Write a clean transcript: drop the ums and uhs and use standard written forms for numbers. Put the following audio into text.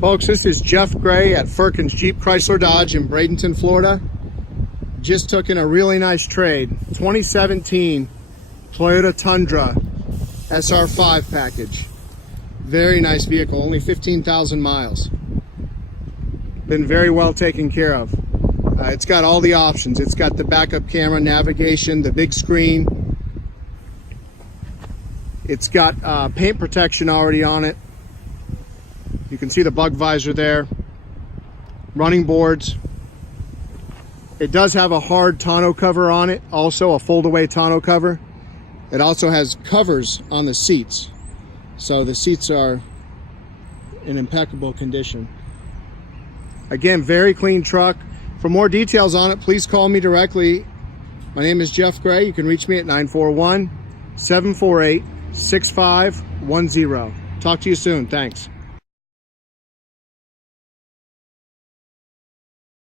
Folks, this is Jeff Gray at Firkins Jeep Chrysler Dodge in Bradenton, Florida. Just took in a really nice trade. 2017 Toyota Tundra SR5 package. Very nice vehicle, only 15,000 miles. Been very well taken care of. It's got all the options. It's got the backup camera, navigation, the big screen. It's got paint protection already on it. You can see the bug visor there. Running boards. It does have a hard tonneau cover on it, also a fold-away tonneau cover. It also has covers on the seats, so the seats are in impeccable condition. Again, very clean truck. For more details on it, please call me directly. My name is Jeff Gray. You can reach me at 941-748-6510. Talk to you soon. Thanks.